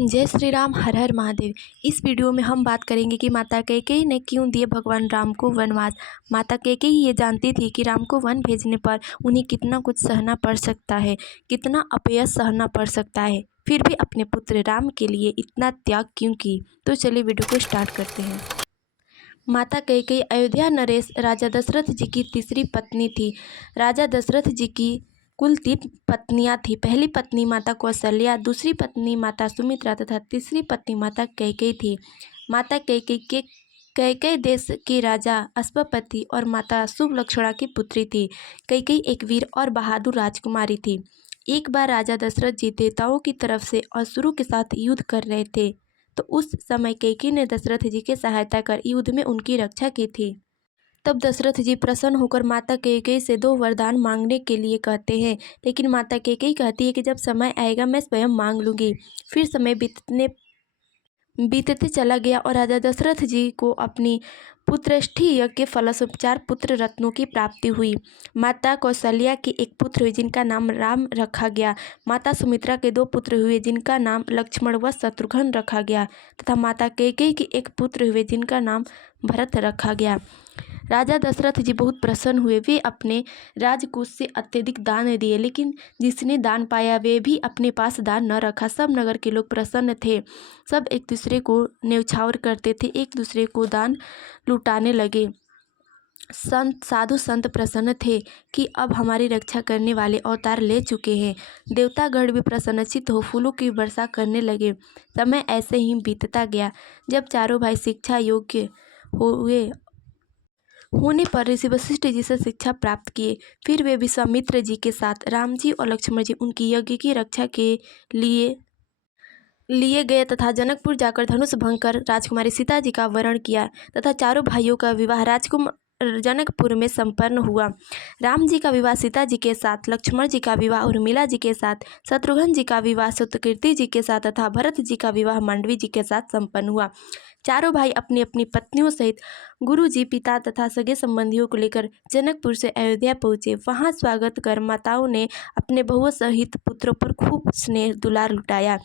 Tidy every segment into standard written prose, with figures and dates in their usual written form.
जय श्री राम, हर हर महादेव। इस वीडियो में हम बात करेंगे कि माता कैकेयी ने क्यों दिए भगवान राम को वनवास। माता कैकेयी ये जानती थी कि राम को वन भेजने पर उन्हें कितना कुछ सहना पड़ सकता है, कितना अपयश सहना पड़ सकता है, फिर भी अपने पुत्र राम के लिए इतना त्याग क्यों की। तो चलिए वीडियो को स्टार्ट करते हैं। माता कैकेयी अयोध्या नरेश राजा दशरथ जी की तीसरी पत्नी थी। राजा दशरथ जी की कुल 3 पत्नियां थीं। पहली पत्नी माता कौशल्या, दूसरी पत्नी माता सुमित्रा तथा तीसरी पत्नी माता कैकेयी थी। माता कैकेयी के कैकेयी देश के राजा अश्वपति और माता सुलक्षणा की पुत्री थी। कैकेयी एक वीर और बहादुर राजकुमारी थी। एक बार राजा दशरथ जी देवताओं की तरफ से असुरों के साथ युद्ध कर रहे थे, तो उस समय कैकेयी ने दशरथ जी की सहायता कर युद्ध में उनकी रक्षा की थी। तब दशरथ जी प्रसन्न होकर माता कैकेयी से 2 वरदान मांगने के लिए कहते हैं, लेकिन माता कैकेयी कहती है कि जब समय आएगा मैं स्वयं मांग लूँगी। फिर समय बीतते चला गया और राजा दशरथ जी को अपनी पुत्रष्टि यज्ञ के फलस्वरूप 4 पुत्र रत्नों की प्राप्ति हुई। माता कौशल्या के एक पुत्र हुए जिनका नाम राम रखा गया। माता सुमित्रा के 2 पुत्र हुए जिनका नाम लक्ष्मण व शत्रुघ्न रखा गया तथा माता कैकेयी के एक पुत्र हुए जिनका नाम भरत रखा गया। राजा दशरथ जी बहुत प्रसन्न हुए। वे अपने राजकोष से अत्यधिक दान दिए, लेकिन जिसने दान पाया वे भी अपने पास दान न रखा। सब नगर के लोग प्रसन्न थे। सब एक दूसरे को न्यौछावर करते थे, एक दूसरे को दान लुटाने लगे। साधु संत प्रसन्न थे कि अब हमारी रक्षा करने वाले अवतार ले चुके हैं। देवतागण भी प्रसन्नचित्त हो फूलों की वर्षा करने लगे। समय ऐसे ही बीतता गया। जब चारों भाई शिक्षा योग्य होने पर ऋषि वशिष्ठ जी से शिक्षा प्राप्त किए। फिर वे विश्वामित्र जी के साथ राम जी और लक्ष्मण जी उनकी यज्ञ की रक्षा के लिए गए तथा जनकपुर जाकर धनुष भंग कर राजकुमारी सीता जी का वरण किया तथा चारों भाइयों का विवाह राजकुमार जनकपुर में संपन्न हुआ। राम जी का विवाह सीता जी के साथ, लक्ष्मण जी का विवाह उर्मिला जी के साथ, शत्रुघ्न जी का विवाह सुतकीर्ति जी के साथ तथा भरत जी का विवाह मांडवी जी के साथ संपन्न हुआ। चारों भाई अपनी अपनी पत्नियों सहित गुरु जी, पिता तथा सगे संबंधियों को लेकर जनकपुर से अयोध्या पहुँचे। वहाँ स्वागत कर माताओं ने अपने बहुओं सहित पुत्रों पर खूब स्नेह दुलार लुटाया।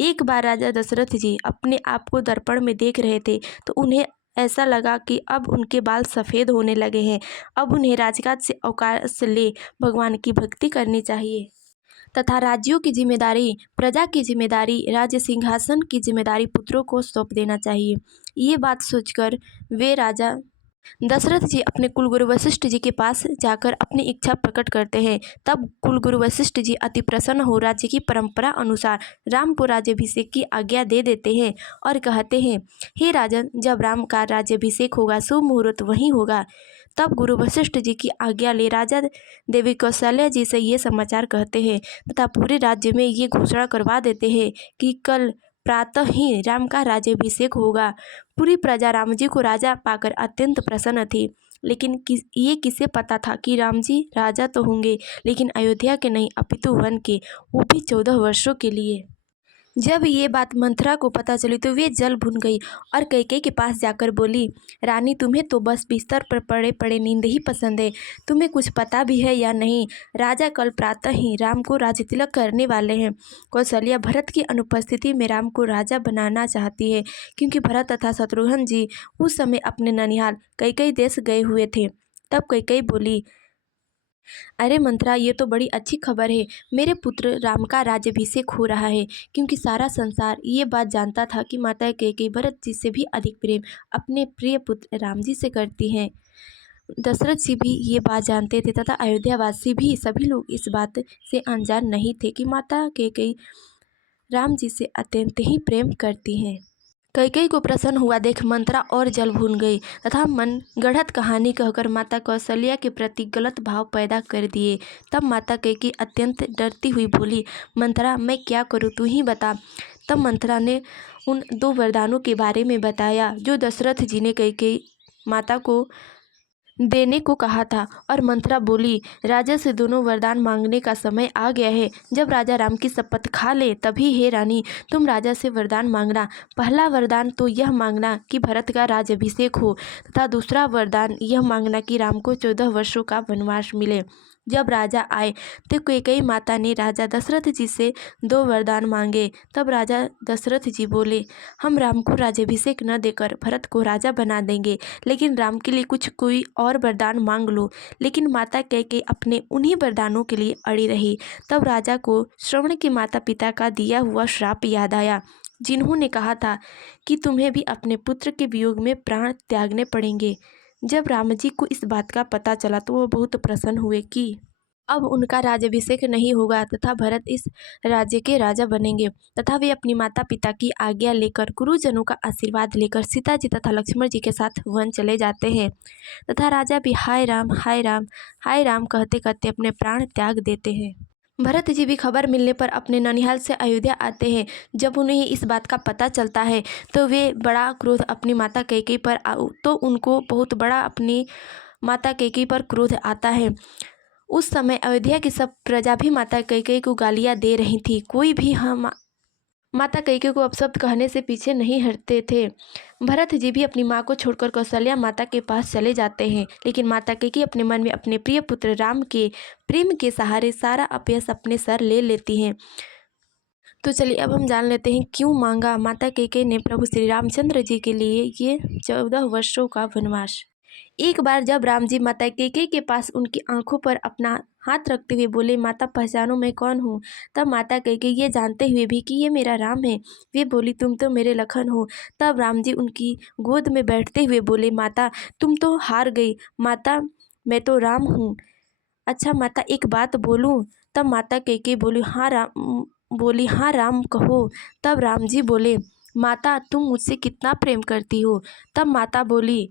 एक बार राजा दशरथ जी अपने आप को दर्पण में देख रहे थे तो उन्हें ऐसा लगा कि अब उनके बाल सफ़ेद होने लगे हैं। अब उन्हें राजकाज से अवकाश ले भगवान की भक्ति करनी चाहिए तथा राज्यों की जिम्मेदारी, प्रजा की जिम्मेदारी, राज्य सिंहासन की जिम्मेदारी पुत्रों को सौंप देना चाहिए। ये बात सोचकर वे राजा दशरथ जी अपने कुलगुरु वशिष्ठ जी के पास जाकर अपनी इच्छा प्रकट करते हैं। तब कुलगुरु वशिष्ठ जी अति प्रसन्न हो राज्य की परंपरा अनुसार राम को राज्याभिषेक की आज्ञा दे देते हैं और कहते हैं, हे राजन, जब राम का राज्याभिषेक होगा शुभ मुहूर्त वहीं होगा। तब गुरु वशिष्ठ जी की आज्ञा ले राजा देवी कौशल्या जी से ये समाचार कहते हैं तथा पूरे राज्य में ये घोषणा करवा देते हैं कि कल प्रातः ही राम का राज्याभिषेक होगा। पूरी प्रजा राम जी को राजा पाकर अत्यंत प्रसन्न थी, लेकिन ये किसे पता था कि राम जी राजा तो होंगे, लेकिन अयोध्या के नहीं अपितु वन के, वो भी 14 वर्षों के लिए। जब ये बात मंथरा को पता चली तो वे जल भून गई और कैकेयी के पास जाकर बोली, रानी, तुम्हें तो बस बिस्तर पर पड़े पड़े नींद ही पसंद है। तुम्हें कुछ पता भी है या नहीं, राजा कल प्रातः ही राम को राजतिलक करने वाले हैं। कौशल्या भरत की अनुपस्थिति में राम को राजा बनाना चाहती है, क्योंकि भरत तथा शत्रुघ्न जी उस समय अपने ननिहाल कैकेयी देश गए हुए थे। तब कैकेयी बोली, अरे मंथरा, ये तो बड़ी अच्छी खबर है। मेरे पुत्र राम का राज्याभिषेक हो रहा है, क्योंकि सारा संसार ये बात जानता था कि माता कैकेयी भरत जी से भी अधिक प्रेम अपने प्रिय पुत्र राम जी से करती हैं। दशरथ जी भी ये बात जानते थे तथा अयोध्यावासी भी, सभी लोग इस बात से अनजान नहीं थे कि माता कैकेयी राम जी से अत्यंत ही प्रेम करती हैं। कैकेयी को प्रसन्न हुआ देख मंथरा और जल भून गई तथा मन गढ़त कहानी कहकर माता कौशल्या के प्रति गलत भाव पैदा कर दिए। तब माता कैकेयी अत्यंत डरती हुई बोली, मंथरा, मैं क्या करूं, तू ही बता। तब मंथरा ने उन 2 वरदानों के बारे में बताया जो दशरथ जी ने कैकेयी माता को देने को कहा था और मंथरा बोली, राजा से दोनों वरदान मांगने का समय आ गया है। जब राजा राम की शपथ खा ले तभी हे रानी तुम राजा से वरदान मांगना। पहला वरदान तो यह मांगना कि भरत का राज्याभिषेक हो तथा दूसरा वरदान यह मांगना कि राम को 14 वर्षों का वनवास मिले। जब राजा आए तो कैकेयी माता ने राजा दशरथ जी से 2 वरदान मांगे। तब राजा दशरथ जी बोले, हम राम को राज्याभिषेक न देकर भरत को राजा बना देंगे, लेकिन राम के लिए कुछ कोई और वरदान मांग लो। लेकिन माता कैकेयी अपने उन्हीं वरदानों के लिए अड़ी रही। तब राजा को श्रवण के माता पिता का दिया हुआ श्राप याद आया, जिन्होंने कहा था कि तुम्हें भी अपने पुत्र के वियोग में प्राण त्यागने पड़ेंगे। जब राम जी को इस बात का पता चला तो वह बहुत प्रसन्न हुए कि अब उनका राज्याभिषेक नहीं होगा तथा भरत इस राज्य के राजा बनेंगे। तथा वे अपनी माता पिता की आज्ञा लेकर गुरुजनों का आशीर्वाद लेकर सीता जी तथा लक्ष्मण जी के साथ वन चले जाते हैं। तथा राजा भी हाय राम हाय राम हाय राम कहते कहते अपने प्राण त्याग देते हैं। भरत जी भी खबर मिलने पर अपने ननिहाल से अयोध्या आते हैं। जब उन्हें इस बात का पता चलता है तो वे बड़ा क्रोध अपनी माता कैकेयी पर तो उनको बहुत बड़ा अपनी माता कैकेयी पर क्रोध आता है। उस समय अयोध्या की सब प्रजा भी माता कैकेयी को गालियां दे रही थी। कोई भी माता कैकेयी को अपशब्द कहने से पीछे नहीं हटते थे। भरत जी भी अपनी माँ को छोड़कर कौशल्या माता के पास चले जाते हैं, लेकिन माता कैकेयी अपने मन में अपने प्रिय पुत्र राम के प्रेम के सहारे सारा अपयश अपने सर ले लेती हैं। तो चलिए अब हम जान लेते हैं क्यों मांगा माता कैकेयी ने प्रभु श्री रामचंद्र जी के लिए ये 14 वर्षों का वनवास। एक बार जब राम जी माता कैकेयी के पास उनकी आंखों पर अपना हाथ रखते हुए बोले, माता पहचानो मैं कौन हूँ। तब माता कैकेयी ये जानते हुए भी कि ये मेरा राम है, वे बोली, तुम तो मेरे लखन हो। तब राम जी उनकी गोद में बैठते हुए बोले, माता तुम तो हार गई, माता मैं तो राम हूँ। अच्छा माता एक बात बोलूँ। तब माता कैकेयी बोली, हाँ राम कहो। तब राम जी बोले, माता तुम मुझसे कितना प्रेम करती हो। तब माता बोली,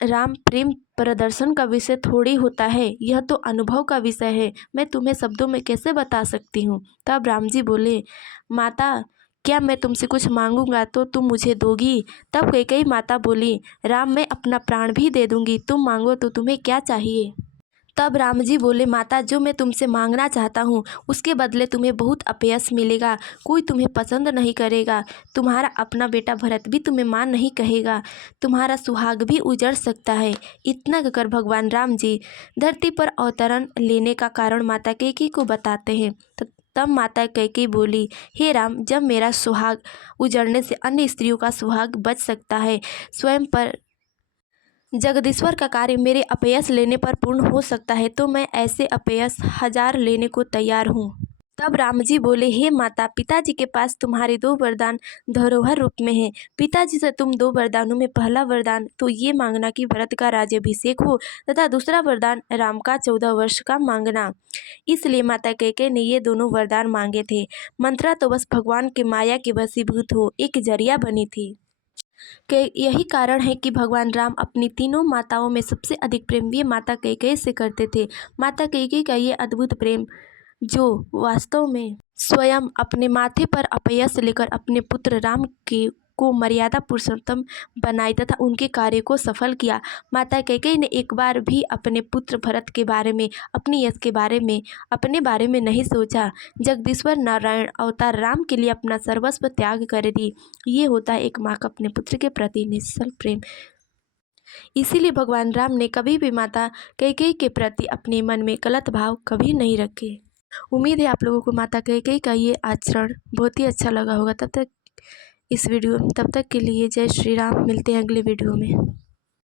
राम प्रेम प्रदर्शन का विषय थोड़ी होता है, यह तो अनुभव का विषय है, मैं तुम्हें शब्दों में कैसे बता सकती हूँ। तब राम जी बोले, माता क्या मैं तुमसे कुछ मांगूंगा तो तुम मुझे दोगी। तब कैकेयी माता बोली, राम मैं अपना प्राण भी दे दूंगी, तुम मांगो तो तुम्हें क्या चाहिए। तब राम जी बोले, माता जो मैं तुमसे मांगना चाहता हूँ उसके बदले तुम्हें बहुत अपयश मिलेगा, कोई तुम्हें पसंद नहीं करेगा, तुम्हारा अपना बेटा भरत भी तुम्हें मां नहीं कहेगा, तुम्हारा सुहाग भी उजड़ सकता है। इतना कहकर भगवान राम जी धरती पर अवतरण लेने का कारण माता कैकेयी को बताते हैं। तब माता कैकेयी बोली, हे राम जब मेरा सुहाग उजड़ने से अन्य स्त्रियों का सुहाग बच सकता है, स्वयं पर जगदीश्वर का कार्य मेरे अपयश लेने पर पूर्ण हो सकता है, तो मैं ऐसे अपयश 1000 लेने को तैयार हूँ। तब राम जी बोले, हे माता पिताजी के पास तुम्हारे 2 वरदान धरोहर रूप में हैं। पिताजी से तुम 2 वरदानों में पहला वरदान तो ये मांगना कि भरत का राज्याभिषेक हो तथा दूसरा वरदान राम का 14 वर्ष का मांगना। इसलिए माता कैकेयी ने ये दोनों वरदान मांगे थे। मंत्रा तो बस भगवान के माया के वशीभूत हो एक जरिया बनी थी। यही कारण है कि भगवान राम अपनी तीनों माताओं में सबसे अधिक प्रेम वे माता कैकेयी से करते थे। माता कैकेयी का ये अद्भुत प्रेम जो वास्तव में स्वयं अपने माथे पर अपयश लेकर अपने पुत्र राम को मर्यादा पुरुषोत्तम बनाई तथा उनके कार्य को सफल किया। माता कैकेयी ने एक बार भी अपने पुत्र भरत के बारे में, अपनी यश के बारे में, अपने बारे में नहीं सोचा। जगदीश्वर नारायण अवतार राम के लिए अपना सर्वस्व त्याग कर दी। ये होता है एक माँ का अपने पुत्र के प्रति निश्चल प्रेम। इसीलिए भगवान राम ने कभी भी माता कैकेयी के प्रति अपने मन में गलत भाव कभी नहीं रखे। उम्मीद है आप लोगों को माता कैकेयी का ये आचरण बहुत ही अच्छा लगा होगा। तब तक के लिए जय श्री राम। मिलते हैं अगले वीडियो में।